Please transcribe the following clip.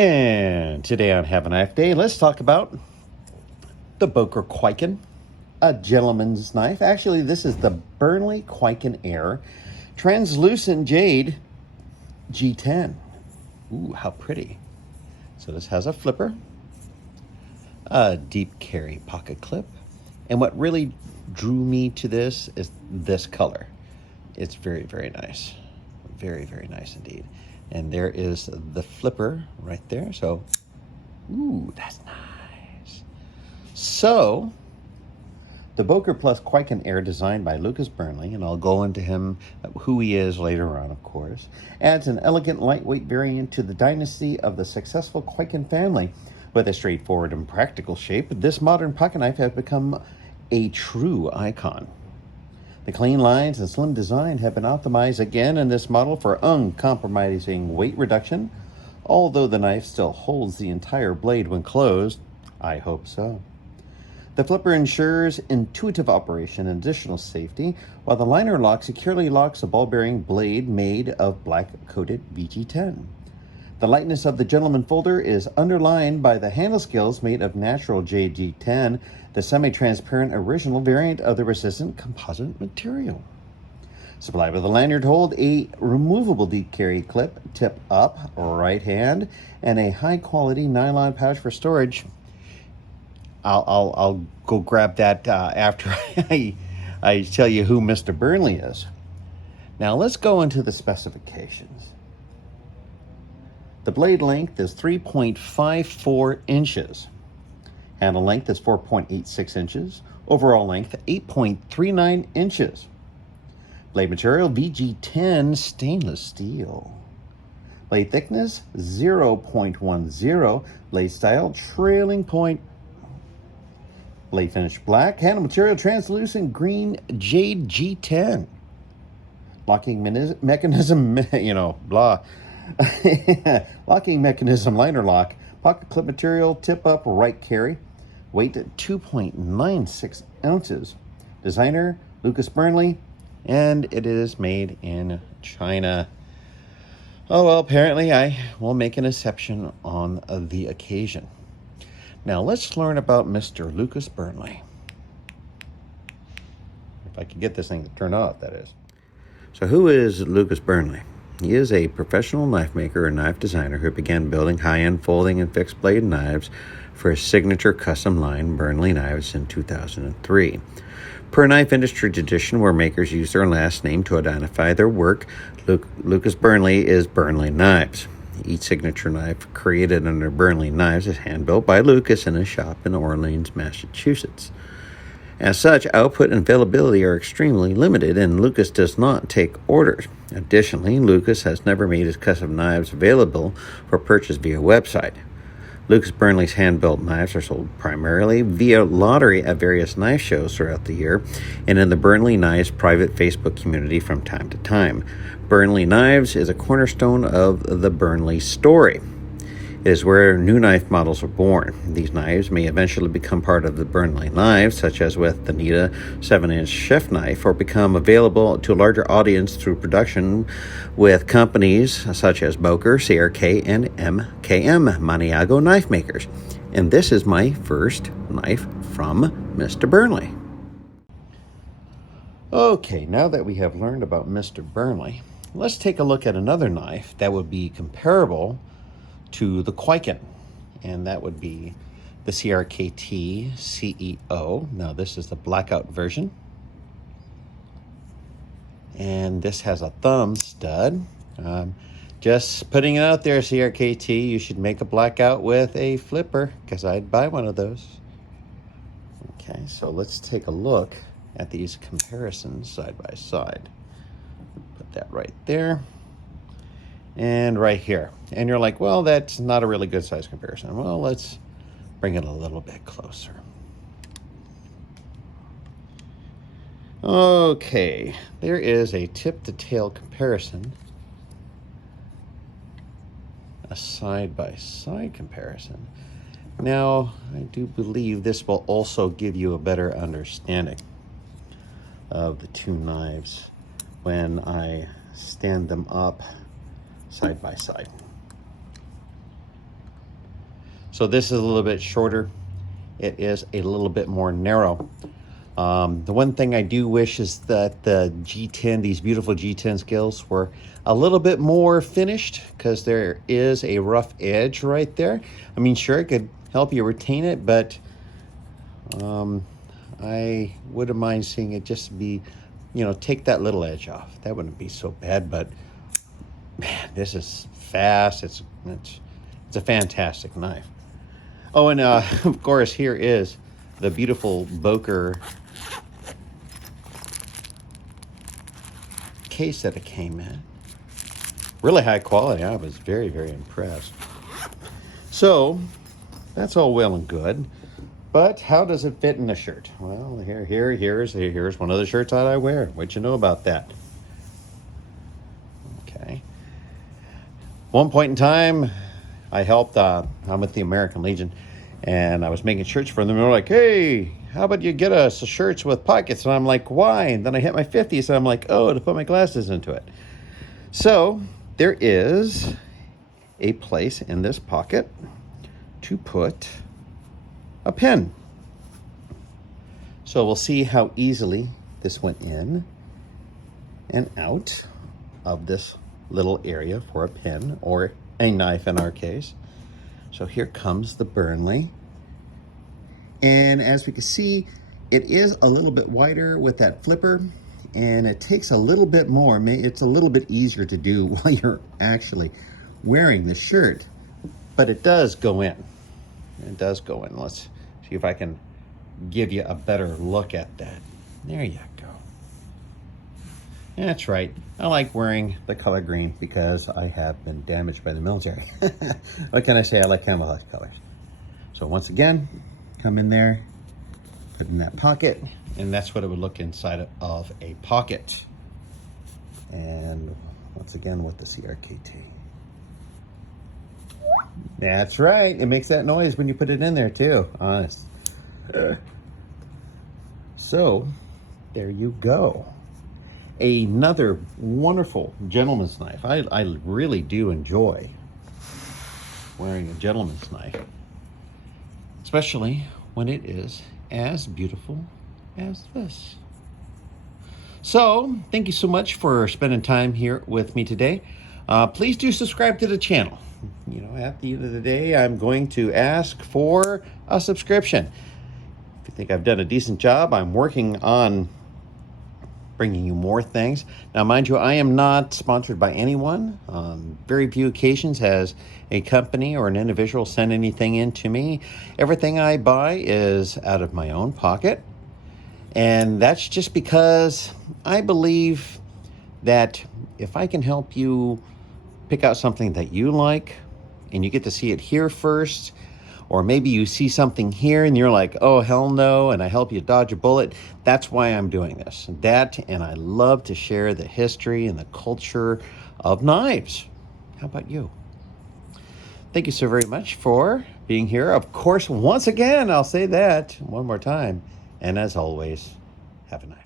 And today on Have a Knife Day, let's talk about the Boker Kwaiken, a gentleman's knife. Actually, this is the Burnley Kwaiken Air Translucent Jade G10. Ooh, how pretty. So this has a flipper, a deep carry pocket clip, and what really drew me to this is this color. It's very, very nice. Very, very nice indeed. And there is the flipper right there. So, ooh, that's nice. So, the Boker Plus Kwaiken Air, designed by Lucas Burnley, and I'll go into him, who he is later on, of course, adds an elegant, lightweight variant to the dynasty of the successful Kwaiken family. With a straightforward and practical shape, this modern pocket knife has become a true icon. The clean lines and slim design have been optimized again in this model for uncompromising weight reduction. Although the knife still holds the entire blade when closed, I hope so. The flipper ensures intuitive operation and additional safety, while the liner lock securely locks a ball-bearing blade made of black-coated VG-10. The lightness of the gentleman folder is underlined by the handle scales made of natural Jade G10, the semi-transparent original variant of the resistant composite material. Supplied with a lanyard hold, a removable deep carry clip, tip up, right hand, and a high-quality nylon pouch for storage. I'll go grab that after I tell you who Mr. Burnley is. Now let's go into the specifications. The blade length is 3.54 inches. Handle length is 4.86 inches. Overall length, 8.39 inches. Blade material, VG-10 stainless steel. Blade thickness, 0.10. Blade style, trailing point. Blade finish, black. Handle material, translucent green Jade G10. Locking mechanism, blah. Locking mechanism, liner lock. Pocket clip material, tip up, right carry. Weight 2.96 ounces. Designer, Lucas Burnley, and it is made in China. Oh, well, apparently I will make an exception on the occasion. Now, let's learn about Mr. Lucas Burnley. If I can get this thing to turn off, that is. So who is Lucas Burnley? He is a professional knife maker and knife designer who began building high-end folding and fixed blade knives for his signature custom line, Burnley Knives, in 2003. Per knife industry tradition, where makers use their last name to identify their work, Lucas Burnley is Burnley Knives. Each signature knife created under Burnley Knives is hand-built by Lucas in a shop in Orleans, Massachusetts. As such, output and availability are extremely limited, and Lucas does not take orders. Additionally, Lucas has never made his custom knives available for purchase via website. Lucas Burnley's hand-built knives are sold primarily via lottery at various knife shows throughout the year and in the Burnley Knives private Facebook community from time to time. Burnley Knives is a cornerstone of the Burnley story. It is where new knife models are born. These knives may eventually become part of the Burnley Knives, such as with the Nita 7-inch chef knife, or become available to a larger audience through production with companies such as Boker, CRK, and MKM, Maniago knife makers. And this is my first knife from Mr. Burnley. Okay, now that we have learned about Mr. Burnley, let's take a look at another knife that would be comparable to the Kwaiken, and that would be the CRKT CEO. Now this is the blackout version, and this has a thumb stud. Just putting it out there, CRKT, you should make a blackout with a flipper, because I'd buy one of those. Okay, so let's take a look at these comparisons side by side. Put that right there. And right here. And you're like, well, that's not a really good size comparison. Well, let's bring it a little bit closer. Okay, there is a tip to tail comparison, a side-by-side comparison. Now, I do believe this will also give you a better understanding of the two knives when I stand them up side by side. So this is a little bit shorter. It is a little bit more narrow. The one thing I do wish is that the G10, these beautiful G10 scales, were a little bit more finished, because there is a rough edge right there. I mean, sure, it could help you retain it, but I wouldn't mind seeing it just be, take that little edge off. That wouldn't be so bad, but man, this is fast. It's a fantastic knife. Oh, and of course, here is the beautiful Boker case that it came in. Really high quality. I was very, very impressed. So, that's all well and good. But how does it fit in a shirt? Well, here's one of the shirts that I wear. What you know about that? Okay. One point in time, I helped, I'm with the American Legion, and I was making shirts for them. They were like, hey, how about you get us shirts with pockets? And I'm like, why? And then I hit my 50s, and I'm like, oh, to put my glasses into it. So there is a place in this pocket to put a pen. So we'll see how easily this went in and out of this little area for a pen, or a knife in our case. So here comes the Burnley. And as we can see, it is a little bit wider with that flipper, and it takes a little bit more. It's a little bit easier to do while you're actually wearing the shirt, but it does go in. It does go in. Let's see if I can give you a better look at that. There you go. That's right. I like wearing the color green because I have been damaged by the military. What can I say? I like camouflage colors. So once again, come in there, put in that pocket, and that's what it would look inside of a pocket. And once again with the CRKT. That's right. It makes that noise when you put it in there too. Honest. So there you go. Another wonderful gentleman's knife. I really do enjoy wearing a gentleman's knife, especially when it is as beautiful as this. So thank you so much for spending time here with me today. Please do subscribe to the channel. At the end of the day, I'm going to ask for a subscription. If you think I've done a decent job, I'm working on bringing you more things. Now, mind you, I am not sponsored by anyone. Very few occasions has a company or an individual sent anything in to me. Everything I buy is out of my own pocket. And that's just because I believe that if I can help you pick out something that you like, and you get to see it here first, or maybe you see something here and you're like, oh, hell no, and I help you dodge a bullet. That's why I'm doing this. And I love to share the history and the culture of knives. How about you? Thank you so very much for being here. Of course, once again, I'll say that one more time. And as always, have a knife.